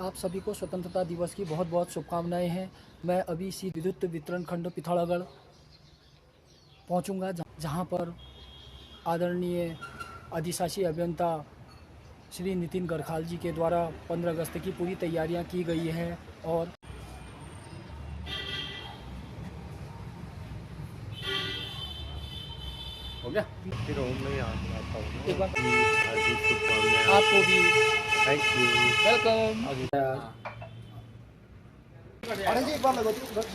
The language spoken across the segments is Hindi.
आप सभी को स्वतंत्रता दिवस की बहुत बहुत शुभकामनाएं हैं। मैं अभी सी विद्युत वितरण खंड पिथौरागढ़ पहुंचूंगा, जहां पर आदरणीय अधिशासी अभियंता श्री नितिन गरखाल जी के द्वारा 15 अगस्त की पूरी तैयारियां की गई हैं। और हो गया फिर मैं आता हूँ। एक बार हार्दिक शुभकामनाएं आपको भी थैंक यू वेलकम।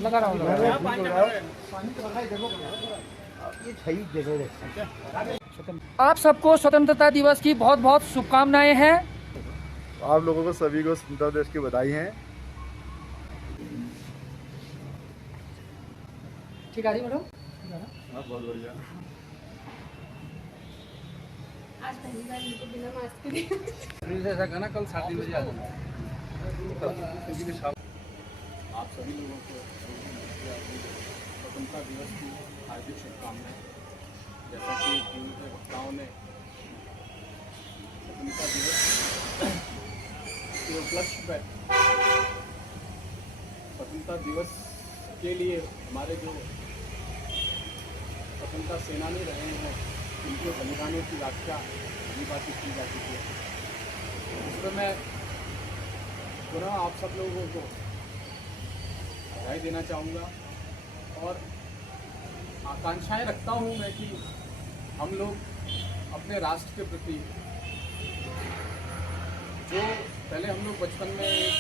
लगा रहा हूँ। आप सबको स्वतंत्रता दिवस की बहुत बहुत शुभकामनाएं हैं। आप लोगों को सभी को स्वतंत्रता दिवस की बधाई है। ठीक है मैडम, बहुत बढ़िया। आज पहली बार इनको बिना मास्क के ऐसा गाना कल 7 बजे आ जाना। आप सभी लोगों को स्वतंत्रता दिवस की हार्दिक शुभकामनाएं। जैसा कि टीम के वक्ताओं ने स्वतंत्रता दिवस के उपलक्ष्य पर स्वतंत्रता दिवस के लिए हमारे जो स्वतंत्रता सेनानी रहे हैं उनके बलिदानों की व्याख्या अभी बातचीत की जा चुकी है। इसमें मैं पुनः आप सब लोगों को राय देना चाहूँगा और आकांक्षाएं रखता हूँ मैं कि हम लोग अपने राष्ट्र के प्रति जो पहले हम लोग बचपन में एक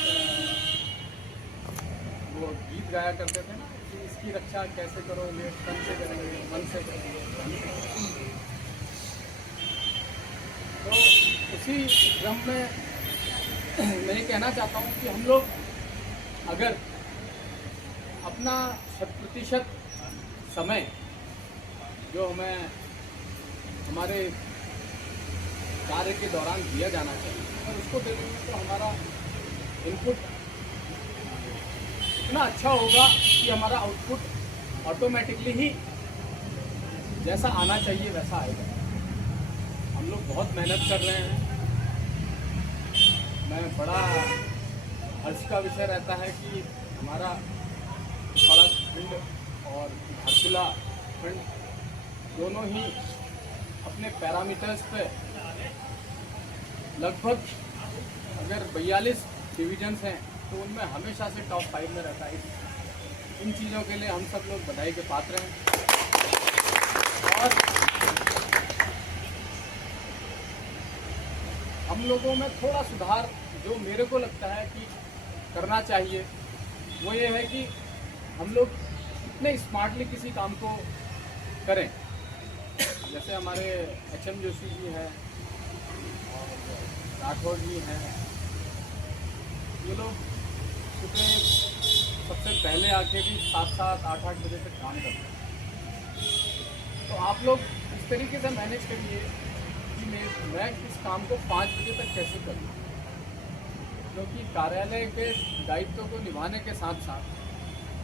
वो गीत गाया करते थे ना कि इसकी रक्षा कैसे करोगे, तन से करेंगे, मन से करेंगे, तो उसी क्रम में मैं ये कहना चाहता हूँ कि हम लोग अगर अपना 100% समय जो हमें हमारे कार्य के दौरान दिया जाना चाहिए और उसको दे देंगे तो हमारा इनपुट इतना अच्छा होगा कि हमारा आउटपुट ऑटोमेटिकली ही जैसा आना चाहिए वैसा आएगा। हम लोग बहुत मेहनत कर रहे हैं। मैं बड़ा हर्ष का विषय रहता है कि हमारा पिथौरा खंड और धारचूला खंड दोनों ही अपने पैरामीटर्स पे लगभग अगर 42 डिवीजन्स हैं तो उनमें हमेशा से टॉप 5 में रहता है। इन चीज़ों के लिए हम सब लोग बधाई के पात्र हैं। और हम लोगों में थोड़ा सुधार जो मेरे को लगता है कि करना चाहिए वो ये है कि हम लोग इतने स्मार्टली किसी काम को करें। जैसे हमारे HM जोशी जी हैं और राठौर जी हैं, ये लोग सुबह सबसे पहले आके भी 7-7, 8-8 बजे तक काम करते हैं। तो आप लोग इस तरीके से मैनेज करिए कि मैं इस काम को 5 बजे तक कैसे करूँ, क्योंकि कार्यालय के दायित्व को निभाने के साथ साथ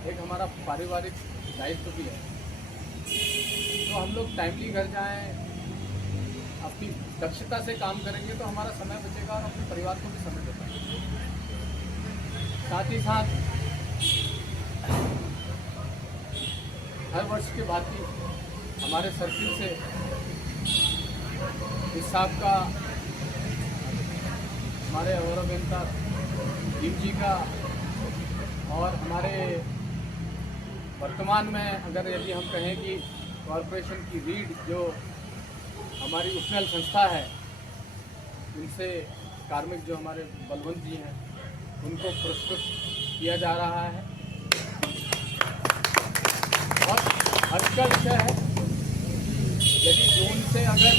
एक हमारा पारिवारिक दायित्व भी है। तो हम लोग टाइमली घर जाएं, अपनी दक्षता से काम करेंगे तो हमारा समय बचेगा और अपने परिवार को भी समय दे पाएंगे। साथ ही साथ हर वर्ष के बाद भी हमारे सर्किल से इस साहब का, हमारे अवर अभियंता भीम जी का और हमारे वर्तमान में अगर यदि हम कहें कि कॉरपोरेशन की रीड जो हमारी उपनल संस्था है, उनसे कार्मिक जो हमारे बलवंत जी हैं उनको पुरस्कृत किया जा रहा है। और हर्ष का विषय है यदि जोन से अगर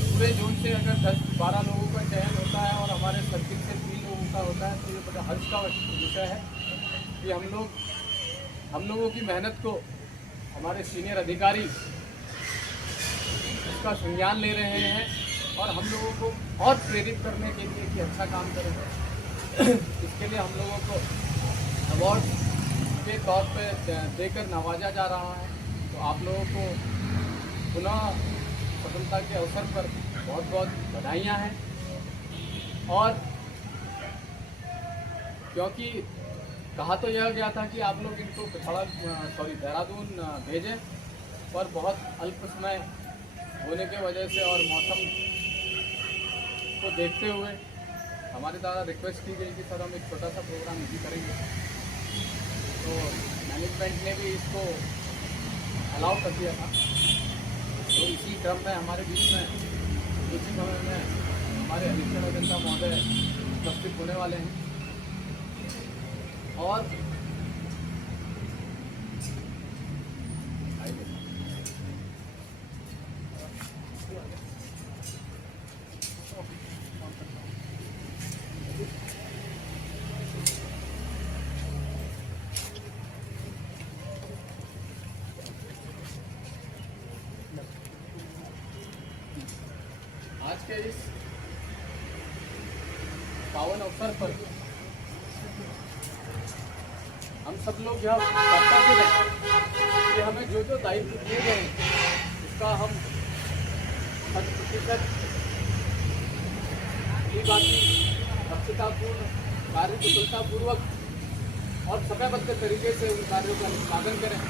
पूरे जोन से अगर 10-12 लोगों का चयन होता है और हमारे सर्किल से 3 लोगों का होता है तो ये बड़ा हर्ष का विषय है कि हम लोगों की मेहनत को हमारे सीनियर अधिकारी उसका संज्ञान ले रहे हैं और हम लोगों को और प्रेरित करने के लिए कि अच्छा काम करें। इसके लिए हम लोगों को अवार्ड के तौर पे देकर नवाजा जा रहा है। तो आप लोगों को पुनः स्वतंत्रता के अवसर पर बहुत बहुत बधाइयाँ हैं। और क्योंकि कहा तो यह गया था कि आप लोग इनको देहरादून भेजें, पर बहुत अल्प समय होने के वजह से और मौसम को देखते हुए हमारे द्वारा रिक्वेस्ट की गई कि सर हम एक छोटा सा प्रोग्राम भी करेंगे। तो मैनेजमेंट ने भी इसको अलाउ कर दिया था। तो इसी क्रम में हमारे बीच में कुछ ही समय में हमारे अधीक्षण अभियंता महोदय उपस्थित होने वाले हैं और आज के इस पावन अवसर पर हम सब लोग यह कर्तव्य हैं कि हमें जो जो दायित्व दिए गए हैं उसका हम 100% दक्षतापूर्ण कार्य कुशलतापूर्वक और समयबद्ध तरीके से उन कार्यों का निष्पादन करें,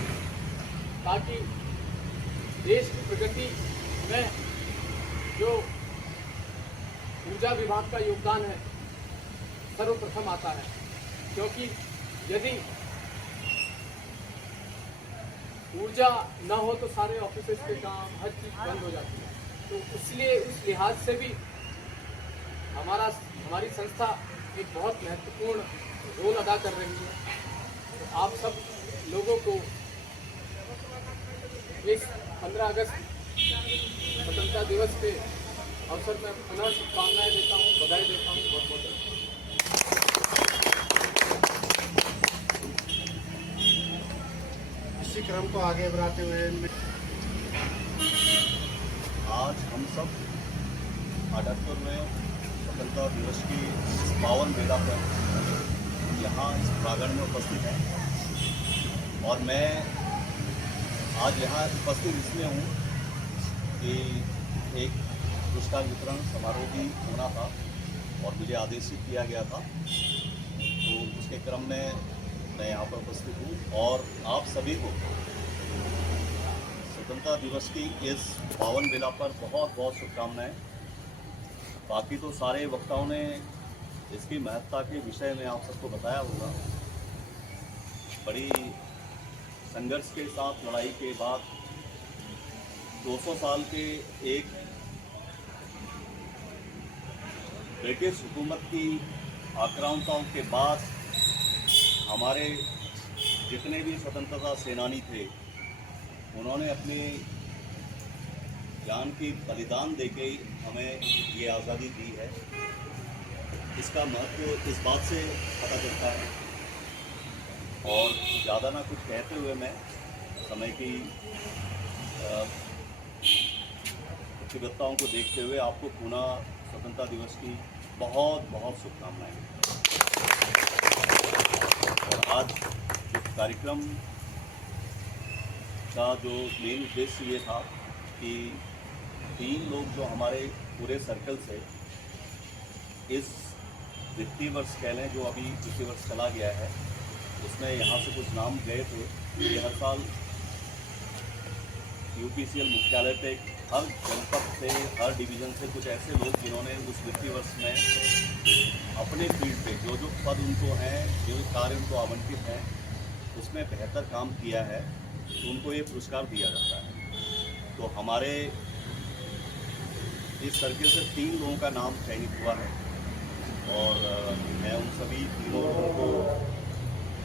ताकि देश की प्रगति में जो ऊर्जा विभाग का योगदान है सर्वप्रथम आता है। क्योंकि यदि ऊर्जा न हो तो सारे ऑफिसेज के काम हर चीज़ बंद हो जाती है। तो इसलिए उस लिहाज से भी हमारी संस्था एक बहुत महत्वपूर्ण रोल अदा कर रही है। तो आप सब लोगों को इस 15 अगस्त स्वतंत्रता दिवस के अवसर में पुनः शुभकामनाएं देता हूँ, बधाई देता हूँ बहुत बहुत। इसी क्रम को आगे बढ़ाते हुए आज हम सब आडकपुर में स्वतंत्रता दिवस की पावन बेला पर यहाँ इस प्रांगण में उपस्थित हैं और मैं आज यहाँ उपस्थित इसलिए हूँ कि एक पुरस्कार वितरण समारोह भी होना था और मुझे आदेशित किया गया था। तो उसके क्रम में मैं यहाँ पर उपस्थित हूँ और आप सभी को स्वतंत्रता दिवस की इस पावन बेला पर बहुत बहुत शुभकामनाएं। बाकी तो सारे वक्ताओं ने इसकी महत्ता के विषय में आप सबको बताया होगा। बड़ी संघर्ष के साथ लड़ाई के बाद 200 साल के एक ब्रिटिश हुकूमत की आक्रामकताओं के बाद हमारे जितने भी स्वतंत्रता सेनानी थे उन्होंने अपनी जान की बलिदान देके हमें ये आज़ादी दी है। इसका महत्व इस बात से पता चलता है। और ज़्यादा ना कुछ कहते हुए मैं समय की प्रतिबद्धताओं को देखते हुए आपको पुनः स्वतंत्रता दिवस की बहुत बहुत शुभकामनाएं। और आज इस कार्यक्रम का जो मेन उद्देश्य ये था कि 3 लोग जो हमारे पूरे सर्कल से इस वित्तीय वर्ष कह लें जो अभी वित्तीय वर्ष चला गया है उसमें यहाँ से कुछ नाम गए थे। ये हर साल यूपीसीएल मुख्यालय पे हर जनपद से हर डिवीज़न से कुछ ऐसे लोग जिन्होंने उस वित्तीय वर्ष में अपने फील्ड पे जो जो पद उनको हैं जो कार्य उनको आवंटित हैं उसमें बेहतर काम किया है तो उनको ये पुरस्कार दिया जाता है। तो हमारे इस सर्किल से 3 लोगों का नाम चयनित हुआ है और मैं उन सभी 3 लोगों को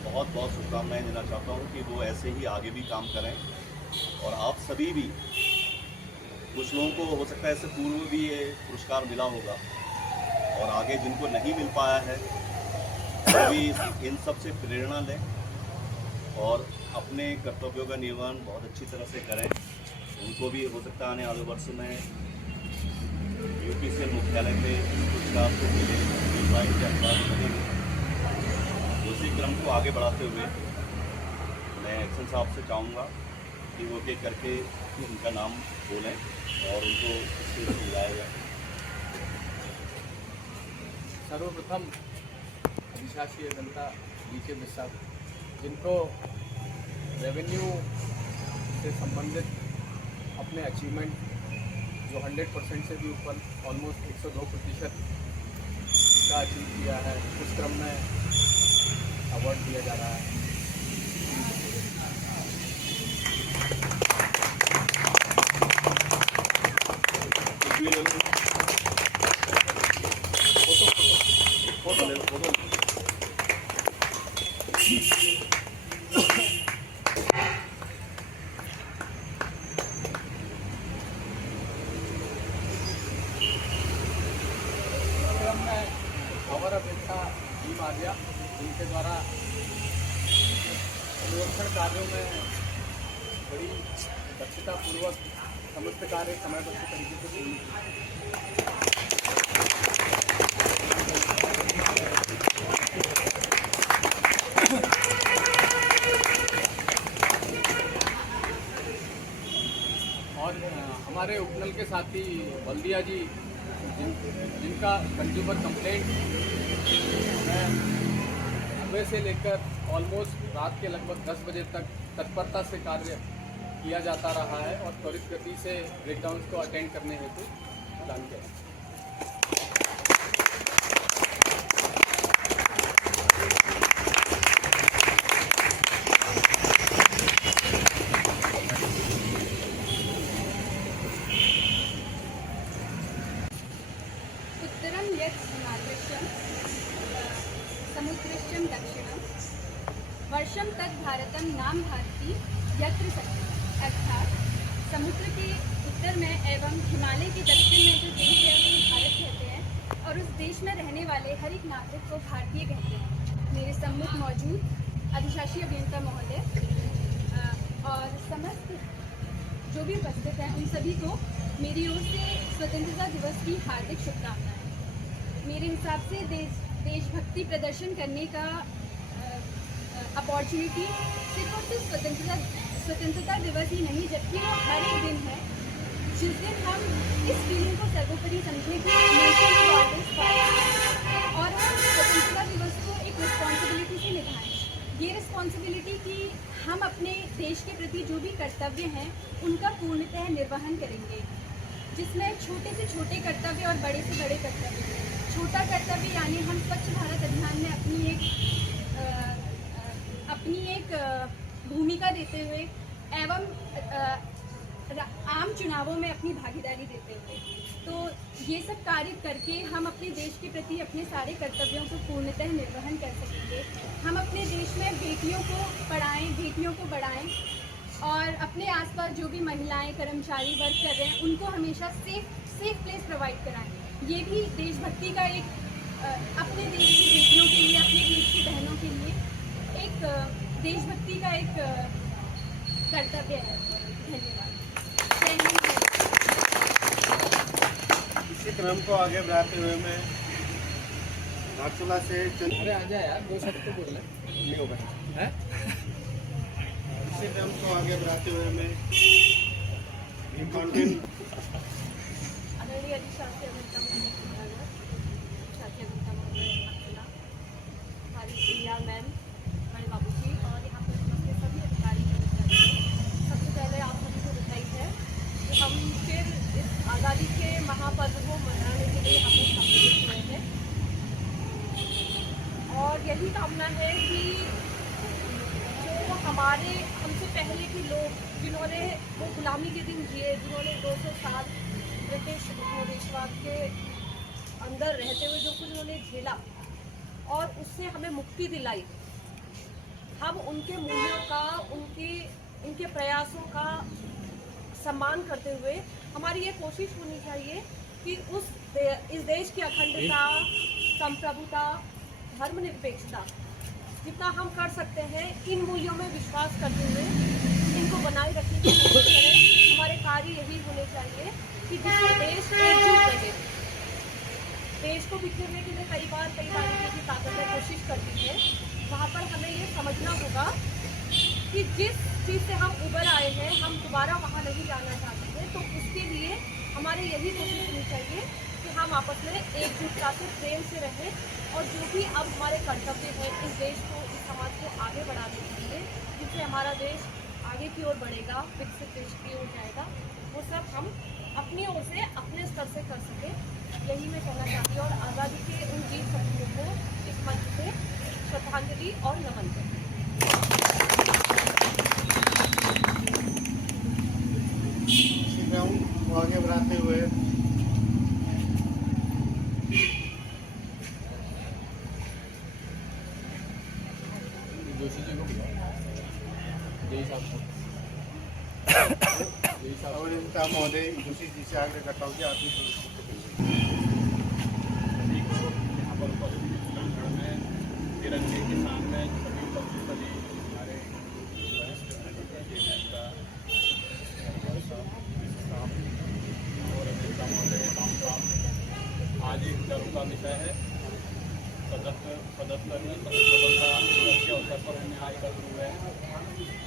बहुत बहुत शुभकामनाएं देना चाहता हूं कि वो ऐसे ही आगे भी काम करें। और आप सभी भी, कुछ लोगों को हो सकता है इससे पूर्व भी ये पुरस्कार मिला होगा और आगे जिनको नहीं मिल पाया है वो भी इन सब से प्रेरणा लें और अपने कर्तव्यों का निर्वहन बहुत अच्छी तरह से करें। उनको भी हो सकता है आने वाले वर्ष में यूपीसीएल मुख्यालय पे पुरस्कार को मिले, उसी क्रम को आगे बढ़ाते हुए मैं एक्शन साहब से चाहूँगा कि वो एक करके उनका नाम बोलें और उनको इससे बुलाया जाए। सर्वप्रथम अधिशासी अभियंता डीके बिस्सा, जिनको रेवेन्यू से संबंधित अपने अचीवमेंट जो 100% से भी ऊपर ऑलमोस्ट 102% का अचीव किया है, उस क्रम में अवार्ड दिया जा रहा है। अवर अभियंता टीम आ गया, जिनके द्वारा सर्वेक्षण कार्यों में बड़ी दक्षतापूर्वक समस्त कार्य समयबद्ध तरीके से पूर्ण किए। और हमारे उपनल के साथी बल्दिया जी, जिनका कंज्यूमर कंप्लेंट सुबह से लेकर ऑलमोस्ट रात के लगभग 10 बजे तक तत्परता से कार्य किया जाता रहा है और त्वरित गति से ब्रेकडाउन को अटेंड करने हेतु प्रदान किया। उत्तरं यत् हिमालयं समुद्रश्चं दक्षिणं वर्षं तत् भारतं नाम भारती यत्र सत्यम। अर्थात समुद्र के उत्तर में एवं हिमालय के दक्षिण में जो देश है उसे भारत कहते हैं और उस देश में रहने वाले हर एक नागरिक को भारतीय कहते हैं। मेरे सम्मुख मौजूद अधिशासी अभियंता महोदय और समस्त जो भी उपस्थित हैं उन सभी को मेरी ओर से स्वतंत्रता दिवस की हार्दिक शुभकामनाएं। मेरे हिसाब से देशभक्ति प्रदर्शन करने का अपॉर्चुनिटी सिर्फ और सिर्फ स्वतंत्रता दिवस ही नहीं, जबकि वो हर एक दिन है जिस दिन हम इस फीलिंग को सर्वोपरि समझें कि नेशन इज ऑलवेज फाइट और हम स्वतंत्रता दिवस को एक रिस्पॉन्सिबिलिटी से निभाएं। ये रिस्पॉन्सिबिलिटी कि हम अपने देश के प्रति जो भी कर्तव्य हैं उनका पूर्णतः निर्वहन करेंगे, जिसमें छोटे से छोटे कर्तव्य और बड़े से बड़े कर्तव्य। छोटा कर्तव्य यानी हम स्वच्छ भारत अभियान में अपनी एक भूमिका देते हुए एवं आम चुनावों में अपनी भागीदारी देते हुए, तो ये सब कार्य करके हम अपने देश के प्रति अपने सारे कर्तव्यों को पूर्णतः निर्वहन कर सकेंगे। हम अपने देश में बेटियों को पढ़ाएं, बेटियों को बढ़ाएं और अपने आसपास जो भी महिलाएं कर्मचारी वर्क कर रहे हैं उनको हमेशा सेफ प्लेस प्रोवाइड कराएं। ये भी देशभक्ति का एक अपने देश की बेटियों के लिए, अपने देश की बहनों के लिए एक देशभक्ति का एक कर्तव्य है। धन्यवाद। इसी क्रम को आगे बढ़ाते हुए मैं धारचूला से अरे आ जाए यार, 2 शब्द तो बोलना नहीं होगा है। इसी क्रम को आगे बढ़ाते हुए मैं इम्पोर्टेंट आदरणीय अधिशासी अभियंता हमारी प्रिया मैम, बड़े बाबू जी और यहाँ पर उपस्थित सभी अधिकारी सबसे पहले आप सभी को बधाई है कि हम फिर इस आज़ादी के महापर्व को मनाने के लिए अपने सम्मिलित हुए हैं और यही कामना है कि जो हमारे हमसे पहले के लोग जिन्होंने वो गुलामी के दिन जिए, जिन्होंने 200 साल ब्रिटिश उपनिवेशवाद के अंदर रहते हुए जो कुछ उन्होंने झेला और उससे हमें मुक्ति दिलाई, हम उनके मूल्यों का, उनके प्रयासों का सम्मान करते हुए हमारी ये कोशिश होनी चाहिए कि इस देश की अखंडता, संप्रभुता, धर्मनिरपेक्षता जितना हम कर सकते हैं, इन मूल्यों में विश्वास करते हुए इनको बनाए रखने की कोशिश करें। हमारे कार्य यही होने चाहिए कि जिससे देश एकजुट रहे। देश को बिखरने के लिए कई बार की ताकतें कोशिश करती है, वहाँ पर हमें ये समझना होगा कि जिस चीज़ से हम उबर आए हैं हम दोबारा वहाँ नहीं जाना चाहते हैं, तो उसके लिए हमारे यही कोशिश होनी चाहिए कि हम आपस में एकजुटता से, प्रेम से रहें और जो भी अब हमारे कर्तव्य है इस देश को, इस समाज को आगे बढ़ाने के लिए, जिससे हमारा देश आगे की ओर बढ़ेगा, विकसित देश की ओर जाएगा, वो सब हम अपनी ओर से अपने स्तर से कर सके, यही मैं कहना चाहती हूँ। और आज़ादी के उन वीर सपूतों को इस मंच से श्रद्धांजलि और नमन करें। इसी क्रम को आगे बढ़ाते हुए जोशी जी को जय साहब और इनका महोदय जोशी जी से आग्रह करता हूँ कि आप भी सभी को यहाँ पर उपस्थित में तिरंगे के सामने सभी उपस्थित सभी हमारे वरिष्ठ अधिकारी नेता और अमेरिका महोदय साहब, आज एक गर्व का विषय है। 77वें स्वतंत्रता दिवस के अवसर पर हमें आज गर्व हुए हैं।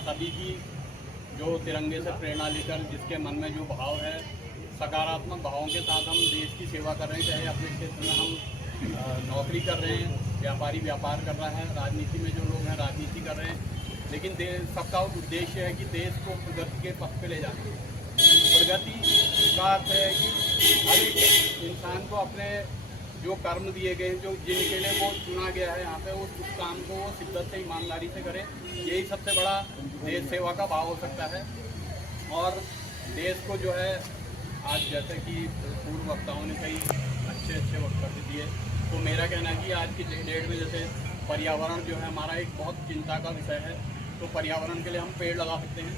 सभी की जो तिरंगे से प्रेरणा लेकर जिसके मन में जो भाव है, सकारात्मक भावों के साथ हम देश की सेवा कर रहे हैं। चाहे अपने क्षेत्र में हम नौकरी कर रहे हैं, व्यापारी व्यापार कर रहा है, राजनीति में जो लोग हैं राजनीति कर रहे हैं, लेकिन सबका उद्देश्य है कि देश को प्रगति के पथ पे ले जाना। प्रगति का अर्थ है कि हर एक इंसान को अपने जो कर्म दिए गए हैं, जो जिनके लिए वो चुना गया है यहाँ पे, उस काम को वो शिद्दत से ईमानदारी से करे। यही सबसे बड़ा देश सेवा का भाव हो सकता है। और देश को जो है आज जैसे कि पूर्व वक्ताओं ने कई अच्छे वक्तव्य दिए, तो मेरा कहना है कि आज की डेट में जैसे पर्यावरण जो है हमारा एक बहुत चिंता का विषय है, तो पर्यावरण के लिए हम पेड़ लगा सकते हैं।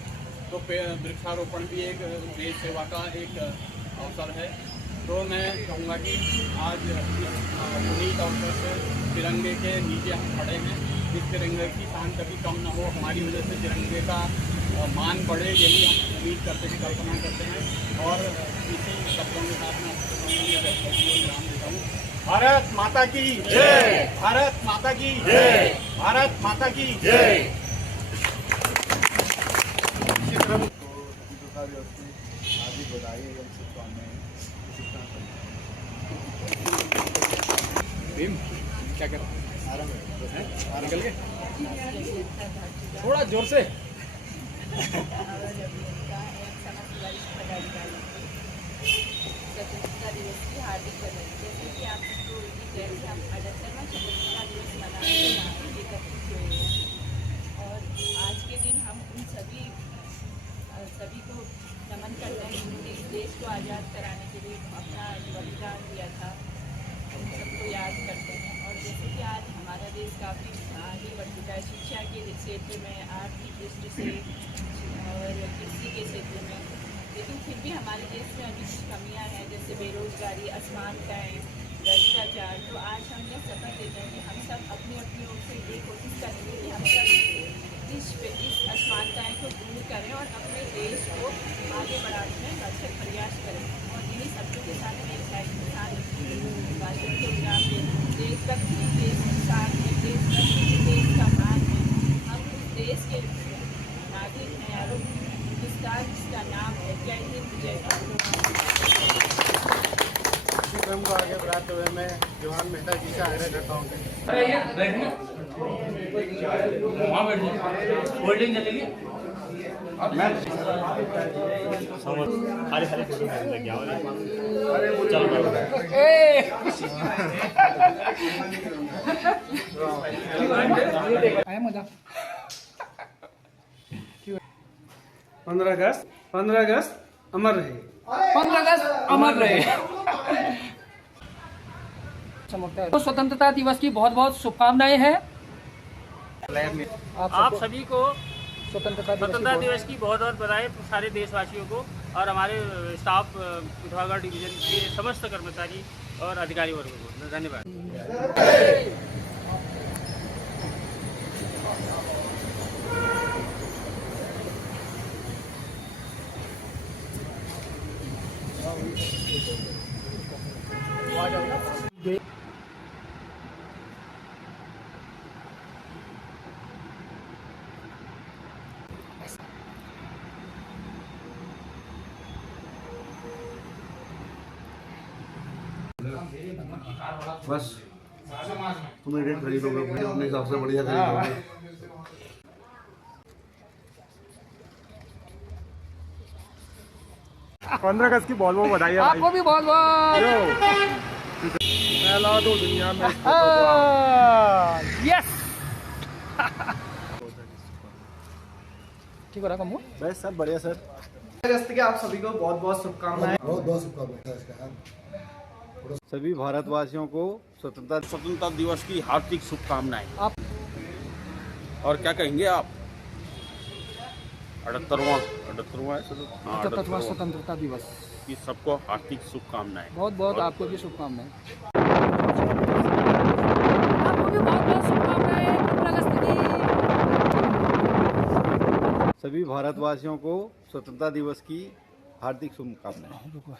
तो वृक्षारोपण भी एक देश सेवा का एक अवसर है। तो मैं कहूँगा कि आज पुनीत अवसर से तिरंगे के नीचे हम खड़े हैं। इस तिरंगे की शान कभी कम न हो, हमारी वजह से तिरंगे का मान बढ़े, यही हम उम्मीद करते हैं, कल्पना करते हैं। और इसी शब्दों के साथ मैं विराम देता हूँ। भारत माता की जय, भारत माता की जय, भारत माता की जय। इसी क्रम को स्वतंत्रता दिवस की हार्दिक बधाई एवं शुभकामनाएं। भीम क्या कर आराम है, निकल गए थोड़ा जोर से। स्वतंत्रता दिवस की हार्दिक बधाई। जैसे कि आप सबको जैसे हम अठहत्तरवां स्वतंत्रता दिवस मनाने एकत्रित हुए हैं, और आज के दिन हम उन सभी को नमन करते हैं जिन्होंने इस देश को आज़ाद कराने के लिए अपना बलिदान दिया था। उन सबको याद करते हैं। और जैसे कि आज हमारा देश काफ़ी आगे बढ़ चुका है शिक्षा के क्षेत्र में, आर्थिक दृष्टि से और कृषि के क्षेत्र में, लेकिन फिर भी हमारे देश में अभी कुछ कमियां हैं, जैसे बेरोजगारी, असमानताएं, भ्रष्टाचार। तो आज हम यह शपथ लेते हैं कि हम सब अपनी अपनी ओर से ये कोशिश करेंगे कि हम सब इस असमानताएं को दूर करें और अपने देश को आगे बढ़ाने में भरसक प्रयास करें। और इन्हीं शब्दों के साथ में एक भाषण को विराम देना। देशभक्ति, देश किसान है, देशभक्ति देश का मान है। हम इस देश के नागरिक हैं और हिंदुस्तान जिसका नाम है। जय हिंद, जय भारत। इसी क्रम को आगे बढ़ाते हुए मैं जवाहर मेहता जी से आग्रह करता हूँ कि होल्डिंग चलेगी। मजा 15 अगस्त अमर रहे। 15 अगस्त अमर रहे। तो स्वतंत्रता दिवस की बहुत बहुत शुभकामनाएं हैं। आप सभी को स्वतंत्रता दिवस की बहुत बहुत बधाई, सारे देशवासियों को और हमारे स्टाफ पिथौरागढ़ डिवीजन के समस्त कर्मचारी और अधिकारी वर्ग को धन्यवाद। बस तुम्हें रेट खरीदोगे अपने हिसाब से बढ़िया खरीदोगे। 15 अगस्त की बहुत बहुत बधाई है भाई। आपको भी बहुत बहुत फैला दो दुनिया में। यस ठीक हो रहा कम हुआ? बस सर बढ़िया सर। अगस्त के आप सभी को बहुत बहुत शुभकामनाएं। बहुत बहुत शुभकामनाएं। सभी भारतवासियों को स्वतंत्रता दिवस की हार्दिक शुभकामनाएं। आप और क्या कहेंगे आप? 78वां है सर। हाँ, 78वां स्वतंत्रता दिवस की सबको हार्दिक शुभकामनाएं। बहुत बहुत आपको भी शुभकामनाएं। आपको भी बहुत बहुत शुभकामनाएं 15 अगस्त की। सभी भारतवासियों को स्वतंत्रता दिवस की हार्दिक शुभकामनाएं।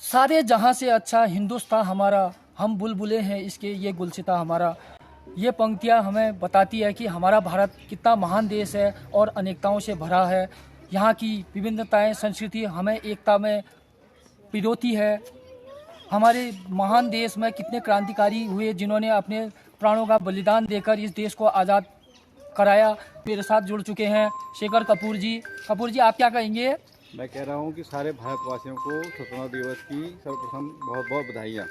सारे जहां से अच्छा हिंदुस्तान हमारा, हम बुलबुले हैं इसके, ये गुलसिता हमारा। ये पंक्तियां हमें बताती है कि हमारा भारत कितना महान देश है और अनेकताओं से भरा है। यहाँ की विभिन्नताएं, संस्कृति हमें एकता में पिरोती है। हमारे महान देश में कितने क्रांतिकारी हुए जिन्होंने अपने प्राणों का बलिदान देकर इस देश को आज़ाद कराया। मेरे साथ जुड़ चुके हैं शेखर कपूर जी। कपूर जी, आप क्या कहेंगे? मैं कह रहा हूँ कि सारे भारतवासियों को स्वतंत्रता दिवस की सर्वप्रथम बहुत बहुत बधाइयाँ।